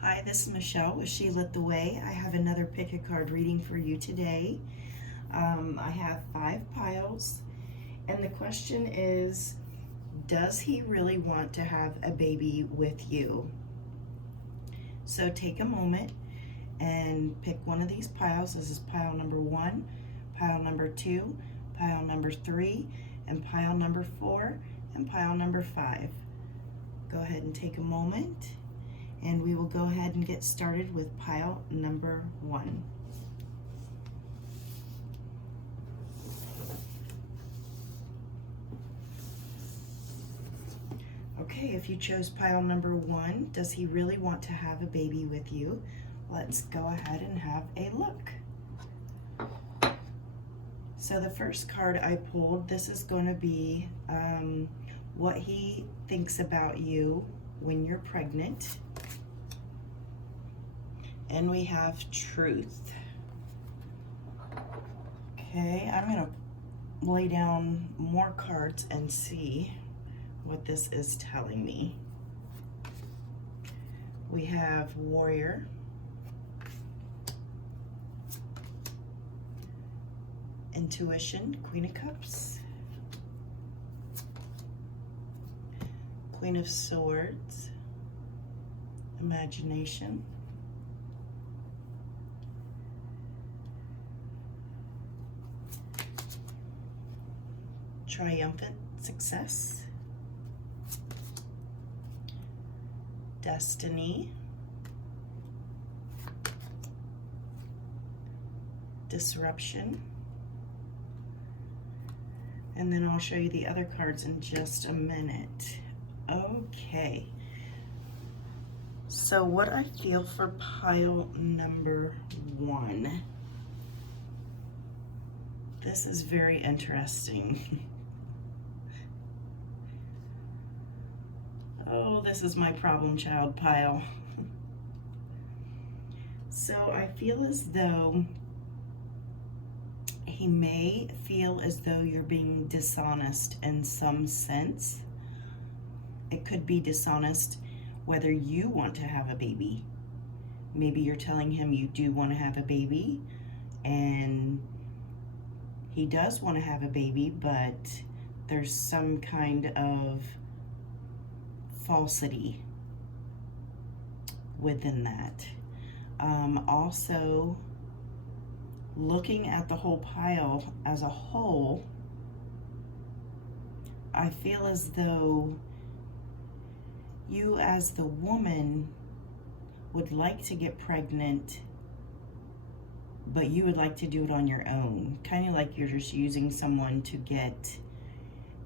Hi, this is Michelle with She Lit the Way. I have another pick a card reading for you today. I have 5 piles, and the question is, does he really want to have a baby with you? So take a moment and pick one of these piles. This is pile number 1, pile number 2, pile number 3, and pile number 4, and pile number 5. Go ahead and take a moment, and we will go ahead and get started with pile number 1. Okay, if you chose pile number 1, does he really want to have a baby with you? Let's go ahead and have a look. So the first card I pulled, this is going to be what he thinks about you when you're pregnant. And we have truth. Okay, I'm going to lay down more cards and see what this is telling me. We have warrior, intuition, Queen of Cups, Queen of Swords, imagination, triumphant success, destiny, disruption, and then I'll show you the other cards in just a minute. Okay, so what I feel for pile number 1, this is very interesting. Oh, this is my problem child pile. So I feel as though he may feel as though you're being dishonest in some sense. It could be dishonest whether you want to have a baby. Maybe you're telling him you do want to have a baby, and he does want to have a baby, but there's some kind of falsity within that. Also, looking at the whole pile as a whole, I feel as though you as the woman would like to get pregnant, but you would like to do it on your own. Kind of like you're just using someone to get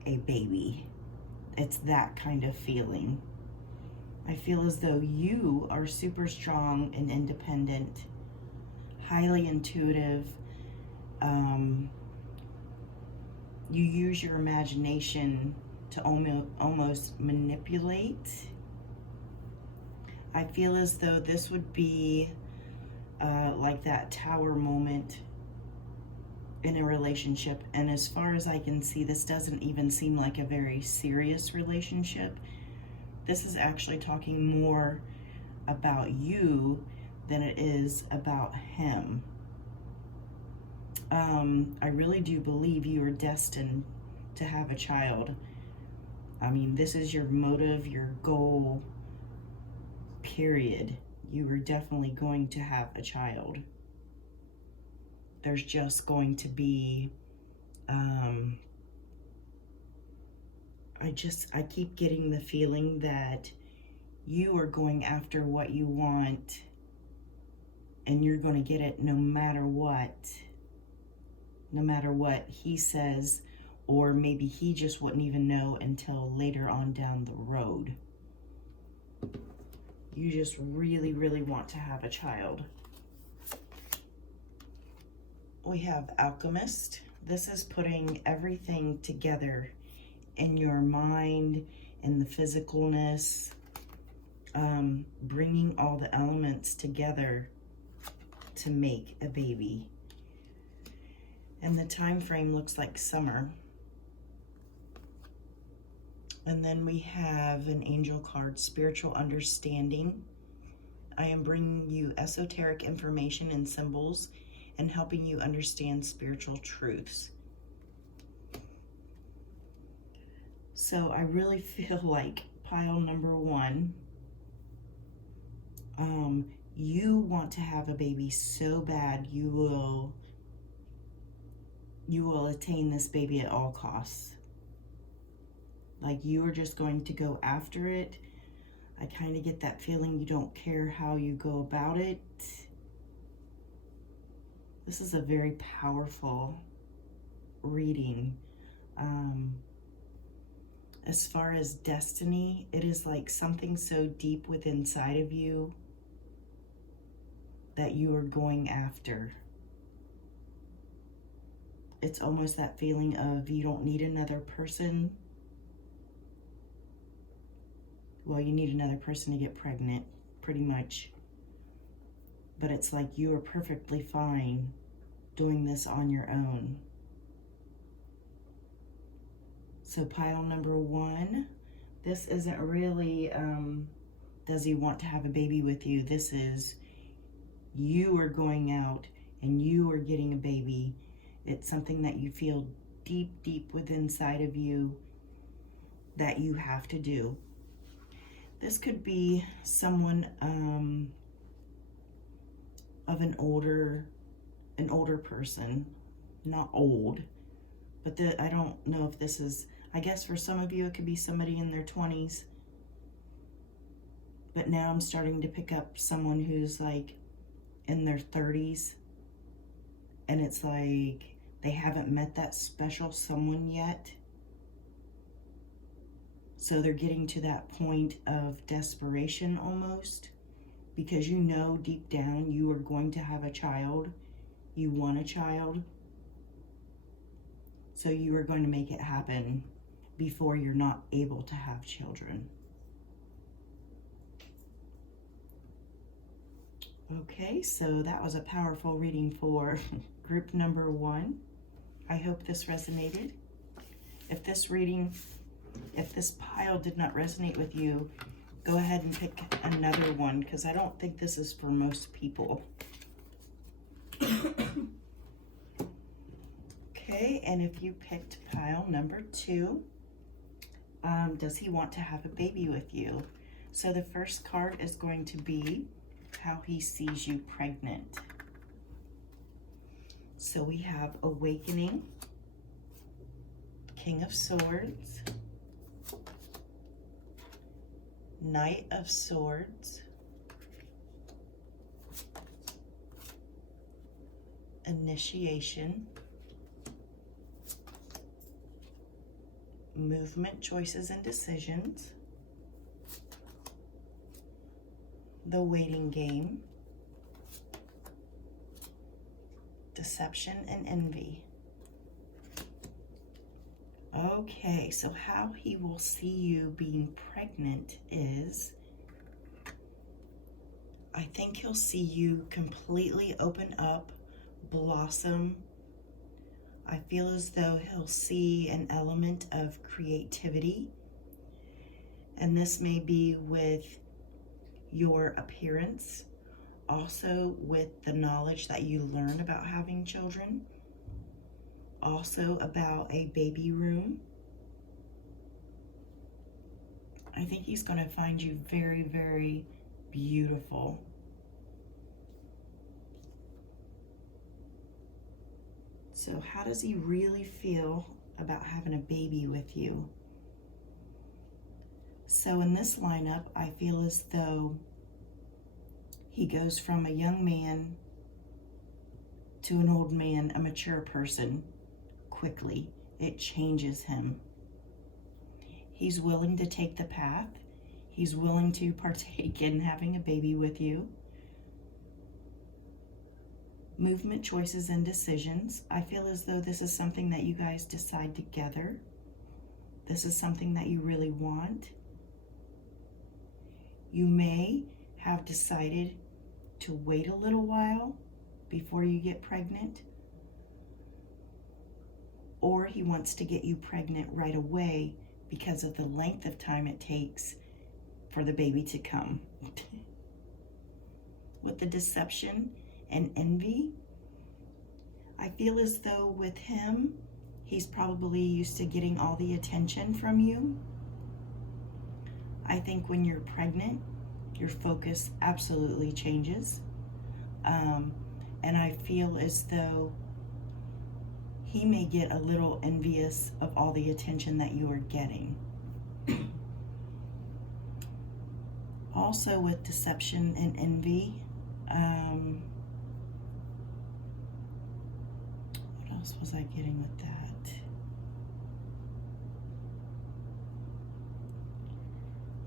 a baby. It's that kind of feeling. I feel as though you are super strong and independent, highly intuitive. You use your imagination to almost manipulate. I feel as though this would be like that tower moment in a relationship, and as far as I can see, this doesn't even seem like a very serious relationship. This is actually talking more about you than it is about him. I really do believe you are destined to have a child. I mean, this is your motive, your goal, period. You are definitely going to have a child. There's just going to be, I keep getting the feeling that you are going after what you want, and you're going to get it no matter what he says, or maybe he just wouldn't even know until later on down the road. You just really, really want to have a child. We have alchemist. This is putting everything together in your mind, in the physicalness, bringing all the elements together to make a baby. And the time frame looks like summer. And then we have an angel card, spiritual understanding, I am bringing you esoteric information and symbols and helping you understand spiritual truths. So I really feel like pile number one, you want to have a baby so bad you will attain this baby at all costs. Like you are just going to go after it. I kind of get that feeling you don't care how you go about it. This is a very powerful reading. As far as destiny, it is like something so deep within inside of you that you are going after. It's almost that feeling of you don't need another person. Well, you need another person to get pregnant, pretty much. But it's like you are perfectly fine doing this on your own. So pile number one, this isn't really, does he want to have a baby with you? This is, you are going out and you are getting a baby. It's something that you feel deep, deep within inside of you that you have to do. This could be someone of an older person, not old, but I don't know if this is, I guess for some of you it could be somebody in their 20s, but now I'm starting to pick up someone who's like in their 30s, and it's like they haven't met that special someone yet. So they're getting to that point of desperation almost, because you know deep down you are going to have a child. You want a child. So you are going to make it happen before you're not able to have children. Okay, so that was a powerful reading for group number one. I hope this resonated. If this pile did not resonate with you, go ahead and pick another one, because I don't think this is for most people. Okay, and if you picked pile number two, does he want to have a baby with you? So the first card is going to be how he sees you pregnant. So we have Awakening, King of Swords, Knight of Swords, Initiation, Movement, Choices, and Decisions, The Waiting Game, Deception, and Envy. Okay, so how he will see you being pregnant is, I think he'll see you completely open up, blossom. I feel as though he'll see an element of creativity, and this may be with your appearance, also with the knowledge that you learn about having children, also about a baby room. I think he's going to find you very, very beautiful. So how does he really feel about having a baby with you? So in this lineup, I feel as though he goes from a young man to an old man, a mature person, quickly. It changes him. He's willing to take the path. He's willing to partake in having a baby with you. Movement, Choices, and Decisions. I feel as though this is something that you guys decide together. This is something that you really want. You may have decided to wait a little while before you get pregnant, or he wants to get you pregnant right away because of the length of time it takes for the baby to come. with the deception and envy. I feel as though with him, he's probably used to getting all the attention from you. I think when you're pregnant, your focus absolutely changes. And I feel as though he may get a little envious of all the attention that you are getting. Also with deception and envy, what else was I getting with that?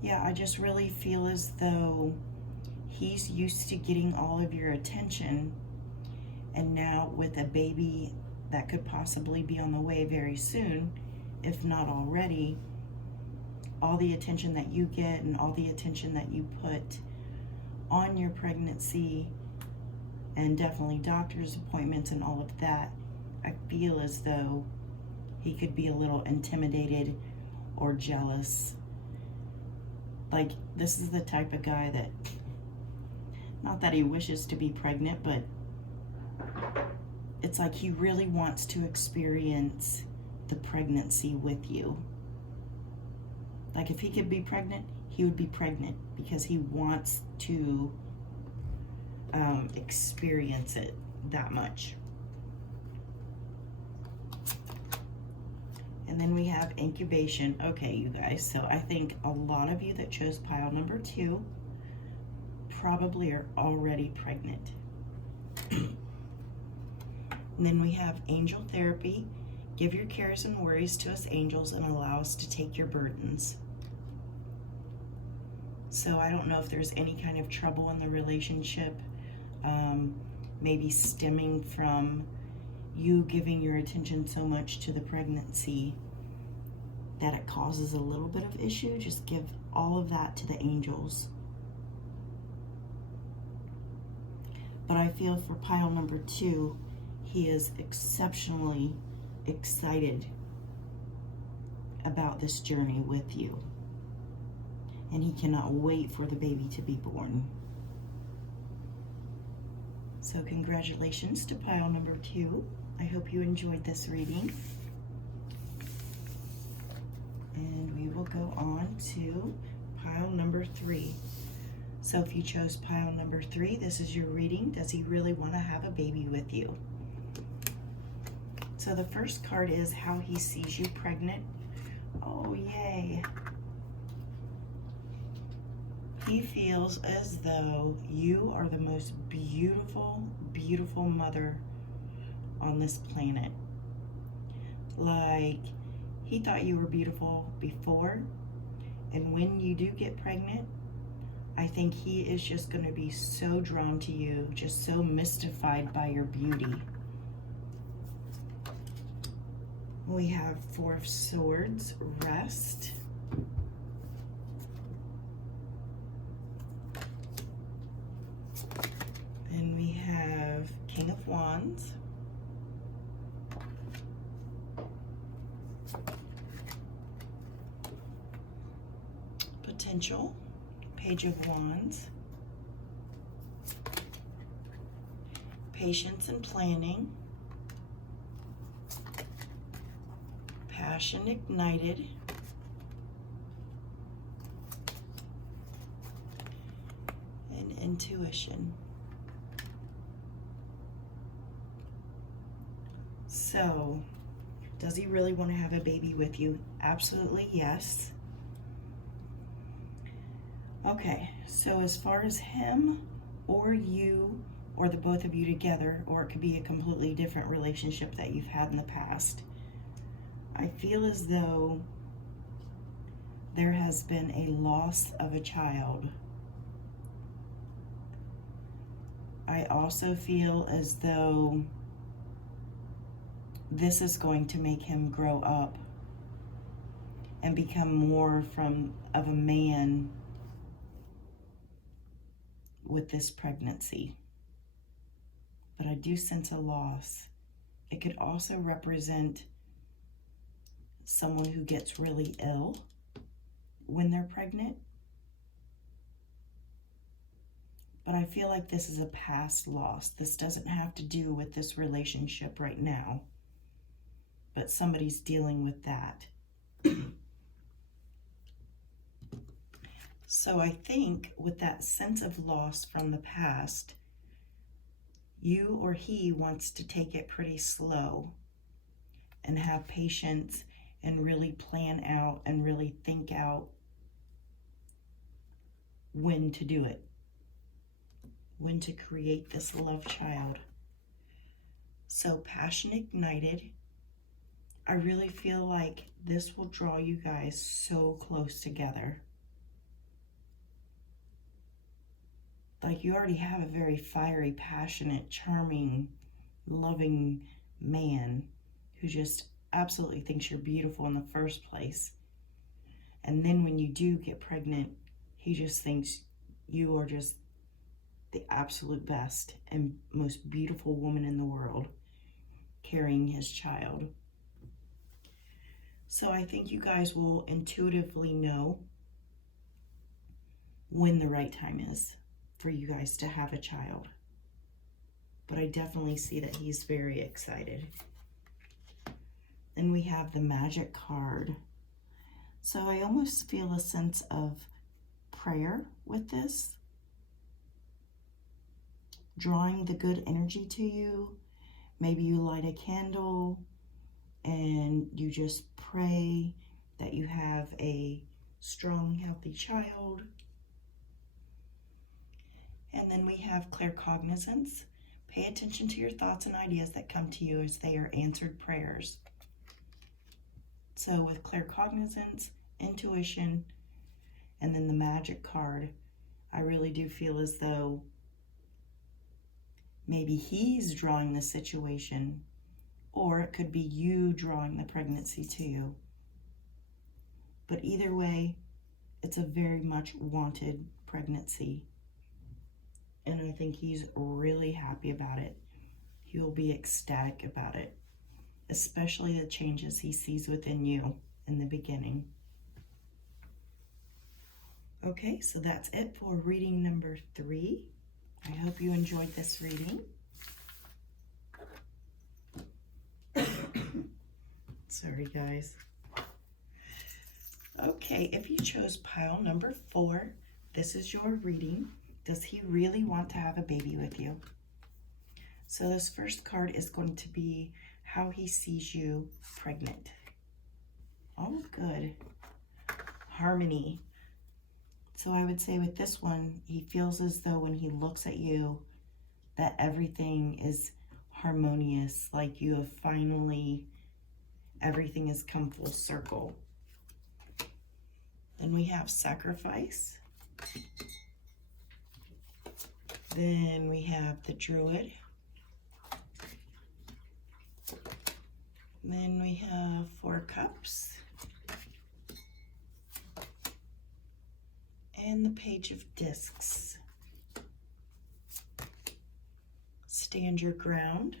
Yeah, I just really feel as though he's used to getting all of your attention, and now with a baby that could possibly be on the way very soon, if not already, all the attention that you get and all the attention that you put on your pregnancy, and definitely doctor's appointments and all of that, I feel as though he could be a little intimidated or jealous. Like, this is the type of guy that, not that he wishes to be pregnant, but it's like he really wants to experience the pregnancy with you. Like, if he could be pregnant, he would be pregnant because he wants to experience it that much. And then we have incubation. Okay, you guys, so I think a lot of you that chose pile number 2 probably are already pregnant. And then we have angel therapy. Give your cares and worries to us angels and allow us to take your burdens. So I don't know if there's any kind of trouble in the relationship, maybe stemming from you giving your attention so much to the pregnancy that it causes a little bit of issue. Just give all of that to the angels. But I feel for pile number 2, he is exceptionally excited about this journey with you. And he cannot wait for the baby to be born. So congratulations to pile number 2. I hope you enjoyed this reading. And we will go on to pile number 3. So if you chose pile number 3, this is your reading. Does he really want to have a baby with you? So the first card is how he sees you pregnant. Oh, yay. He feels as though you are the most beautiful, beautiful mother on this planet. Like, he thought you were beautiful before, and when you do get pregnant, I think he is just going to be so drawn to you, just so mystified by your beauty. We have 4 of Swords, rest. Then we have King of Wands. Potential, Page of Wands. Patience and planning. Passion ignited. And intuition. So, does he really want to have a baby with you? Absolutely yes. Okay, so as far as him or you or the both of you together, or it could be a completely different relationship that you've had in the past, I feel as though there has been a loss of a child. I also feel as though this is going to make him grow up and become more of a man with this pregnancy. But I do sense a loss. It could also represent someone who gets really ill when they're pregnant. but I feel like this is a past loss. This doesn't have to do with this relationship right now, but somebody's dealing with that. So I think with that sense of loss from the past, you or he wants to take it pretty slow and have patience and really plan out and really think out when to do it, when to create this love child. So passion ignited. I really feel like this will draw you guys so close together. Like you already have a very fiery, passionate, charming, loving man who just absolutely thinks you're beautiful in the first place. And then when you do get pregnant, he just thinks you are just the absolute best and most beautiful woman in the world carrying his child. So I think you guys will intuitively know when the right time is for you guys to have a child. But I definitely see that he's very excited. Then we have the Magic card. So I almost feel a sense of prayer with this. Drawing the good energy to you. Maybe you light a candle and you just pray that you have a strong, healthy child. And then we have claircognizance. Pay attention to your thoughts and ideas that come to you as they are answered prayers. So with claircognizance, intuition, and then the Magic card, I really do feel as though maybe he's drawing the situation, or it could be you drawing the pregnancy to you. But either way, it's a very much wanted pregnancy. And I think he's really happy about it. He will be ecstatic about it, especially the changes he sees within you in the beginning. Okay, so that's it for reading number 3. I hope you enjoyed this reading. Sorry, guys. Okay, if you chose pile number 4, this is your reading. Does he really want to have a baby with you? So this first card is going to be how he sees you pregnant. Oh, good. Harmony. So I would say with this one, he feels as though when he looks at you, that everything is harmonious, like you have finally, everything has come full circle. Then we have sacrifice. Then we have the Druid. Then we have 4 cups. And the Page of Discs. Stand your ground.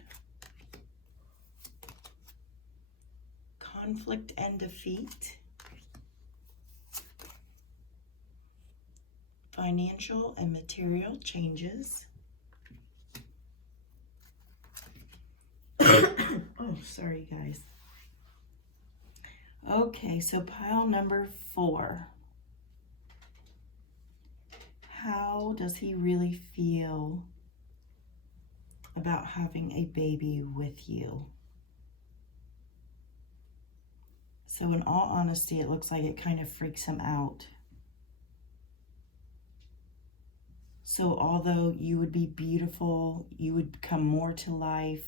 Conflict and defeat. Financial and material changes. Oh, sorry, guys. Okay, so pile number 4. How does he really feel about having a baby with you? So in all honesty, it looks like it kind of freaks him out. So although you would be beautiful, you would come more to life,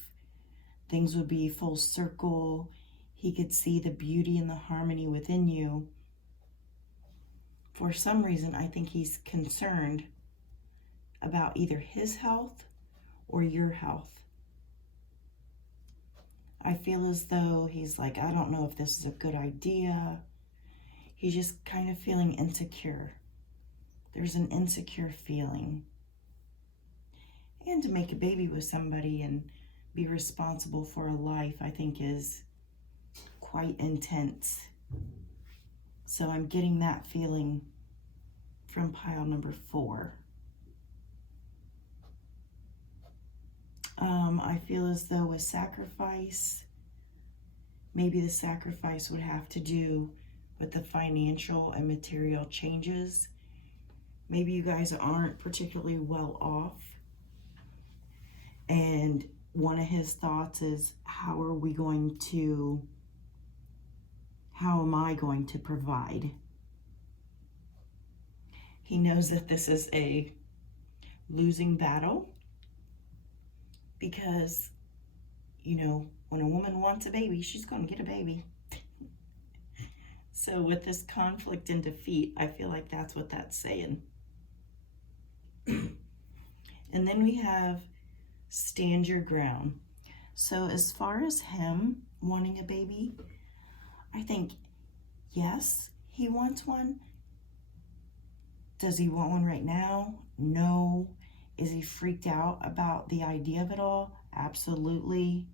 things would be full circle, he could see the beauty and the harmony within you. For some reason, I think he's concerned about either his health or your health. I feel as though he's like, I don't know if this is a good idea. He's just kind of feeling insecure. There's an insecure feeling. And to make a baby with somebody and be responsible for a life, I think is quite intense. So I'm getting that feeling from pile number 4. I feel as though with sacrifice, maybe the sacrifice would have to do with the financial and material changes. Maybe you guys aren't particularly well off, and one of his thoughts is, how am I going to provide? He knows that this is a losing battle because, you know, when a woman wants a baby, she's going to get a baby. So with this conflict and defeat, I feel like that's what that's saying. And then we have stand your ground. So as far as him wanting a baby, I think, yes, he wants one. Does he want one right now? No. Is he freaked out about the idea of it all? Absolutely.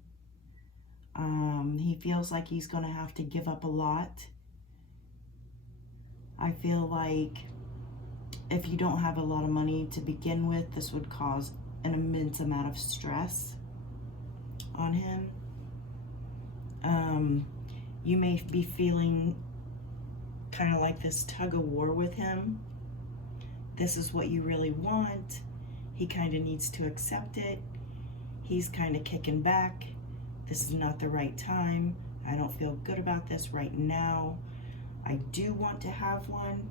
He feels like he's going to have to give up a lot. I feel like if you don't have a lot of money to begin with, this would cause an immense amount of stress on him. You may be feeling kind of like this tug of war with him. This is what you really want. He kind of needs to accept it. He's kind of kicking back. This is not the right time. I don't feel good about this right now. I do want to have one.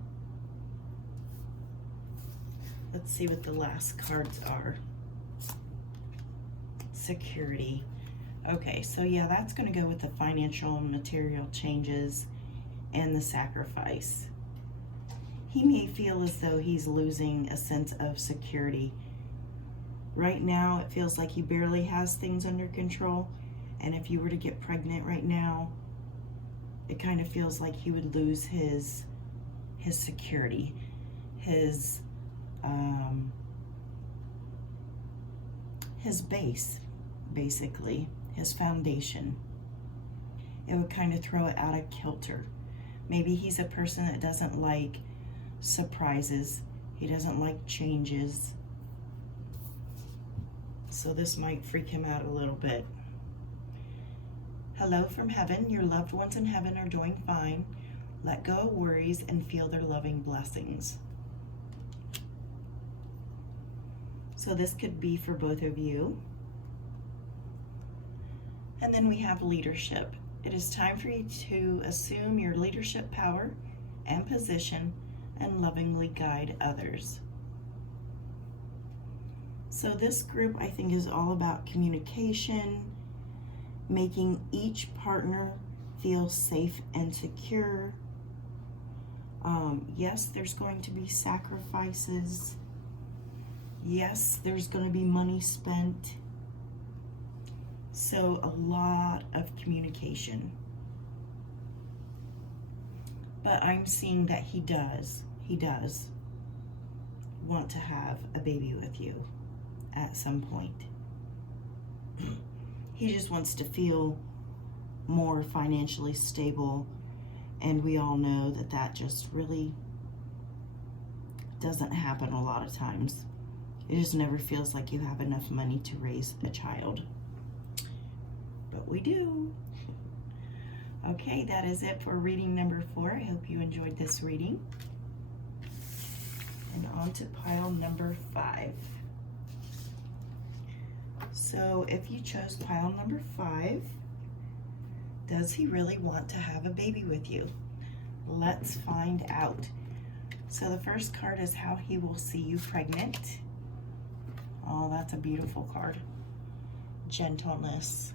Let's see what the last cards are. Security. Okay, so yeah, that's going to go with the financial and material changes and the sacrifice. He may feel as though he's losing a sense of security. Right now, it feels like he barely has things under control. And if you were to get pregnant right now, it kind of feels like he would lose his security, his base, basically, his foundation. It would kind of throw it out of kilter. Maybe he's a person that doesn't like surprises. He doesn't like changes. So this might freak him out a little bit. Hello from heaven. Your loved ones in heaven are doing fine. Let go of worries and feel their loving blessings. So this could be for both of you. And then we have leadership. It is time for you to assume your leadership power and position and lovingly guide others. So this group, I think, is all about communication, making each partner feel safe and secure. Yes, there's going to be sacrifices. Yes, there's going to be money spent. So a lot of communication. But I'm seeing that he does want to have a baby with you at some point. He just wants to feel more financially stable, and we all know that that just really doesn't happen a lot of times. It just never feels like you have enough money to raise a child. But we do. Okay, that is it for reading number 4. I hope you enjoyed this reading. And on to pile number 5. So if you chose pile number 5, does he really want to have a baby with you? Let's find out. So the first card is how he will see you pregnant. Oh, that's a beautiful card. Gentleness.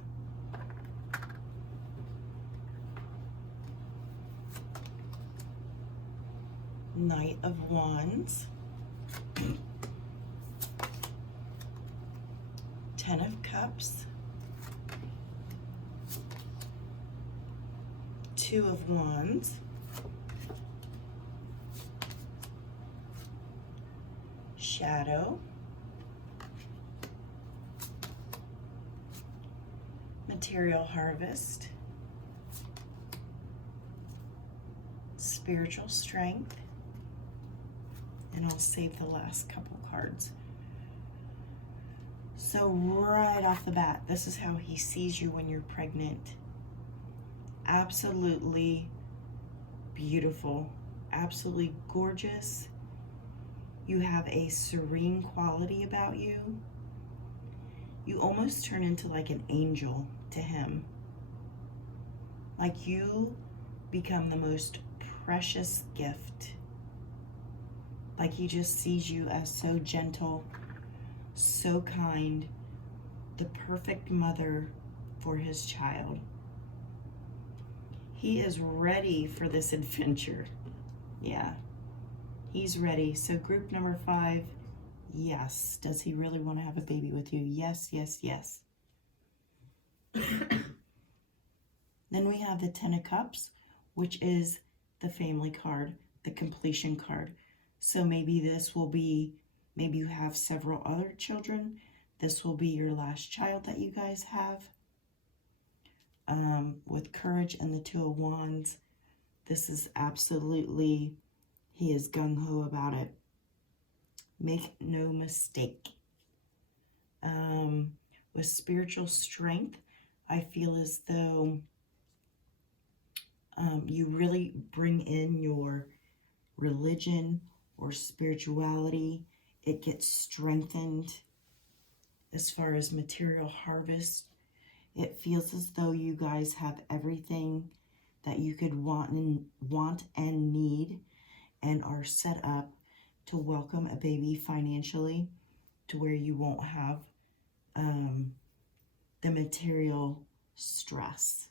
Knight of Wands. 10 of Cups. 2 of Wands. Shadow. Material Harvest. Spiritual Strength. And I'll save the last couple cards. So right off the bat, this is how he sees you when you're pregnant. Absolutely beautiful, absolutely gorgeous. You have a serene quality about you. You almost turn into like an angel to him. Like you become the most precious gift. Like he just sees you as so gentle, so kind, the perfect mother for his child. He is ready for this adventure. Yeah, he's ready. So group number 5, yes. Does he really want to have a baby with you? Yes, yes, yes. Then we have the 10 of Cups, which is the family card, the completion card. So maybe this will be, maybe you have several other children. This will be your last child that you guys have. With Courage and the 2 of Wands, this is absolutely, he is gung-ho about it. Make no mistake. With Spiritual Strength, I feel as though you really bring in your religion or spirituality. It gets strengthened. As far as material harvest, it feels as though you guys have everything that you could want and need, and are set up to welcome a baby financially, to where you won't have the material stress.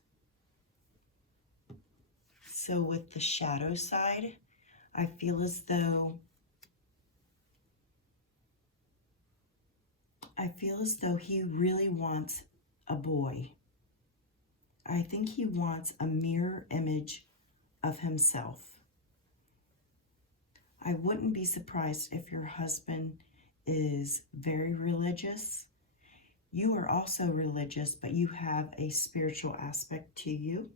So with the shadow side, I feel as though he really wants a boy. I think he wants a mirror image of himself. I wouldn't be surprised if your husband is very religious. You are also religious, but you have a spiritual aspect to you.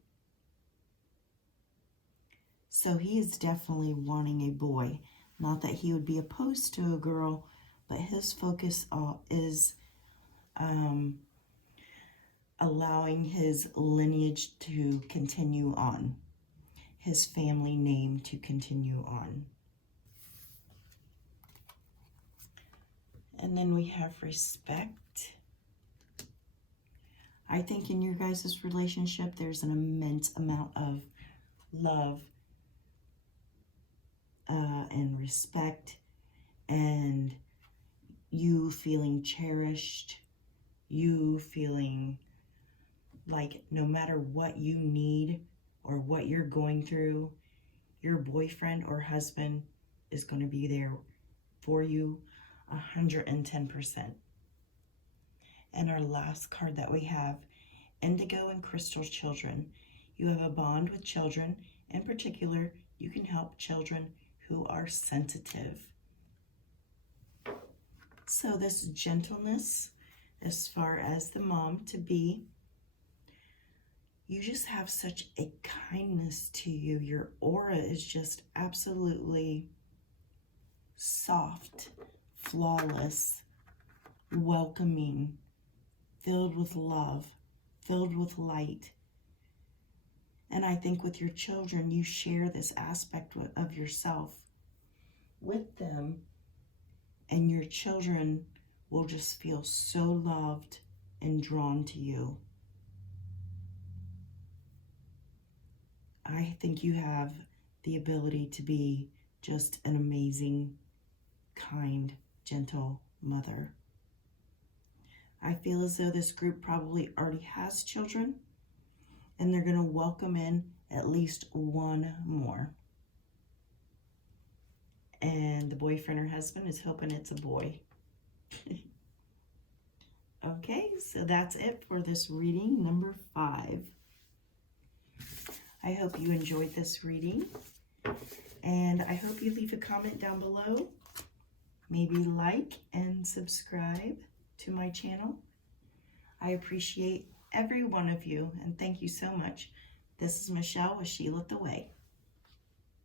So he is definitely wanting a boy. Not that he would be opposed to a girl, but his focus is allowing his lineage to continue on, his family name to continue on. And then we have Respect. I think in your guys' relationship, there's an immense amount of love and respect, and you feeling cherished, you feeling like no matter what you need or what you're going through, your boyfriend or husband is going to be there for you 110%. And our last card that we have, Indigo and Crystal Children. You have a bond with children. In particular, you can help children who are sensitive. So this gentleness, as far as the mom to be, you just have such a kindness to you. Your aura is just absolutely soft, flawless, welcoming, filled with love, filled with light. And I think with your children, you share this aspect of yourself with them, and your children will just feel so loved and drawn to you. I think you have the ability to be just an amazing, kind, gentle mother. I feel as though this group probably already has children, and they're going to welcome in at least one more. And the boyfriend or husband is hoping it's a boy. Okay, so that's it for this reading number 5. I hope you enjoyed this reading, and I hope you leave a comment down below. Maybe like and subscribe to my channel. I appreciate every one of you, and thank you so much. This is Michelle with She Lit the Way.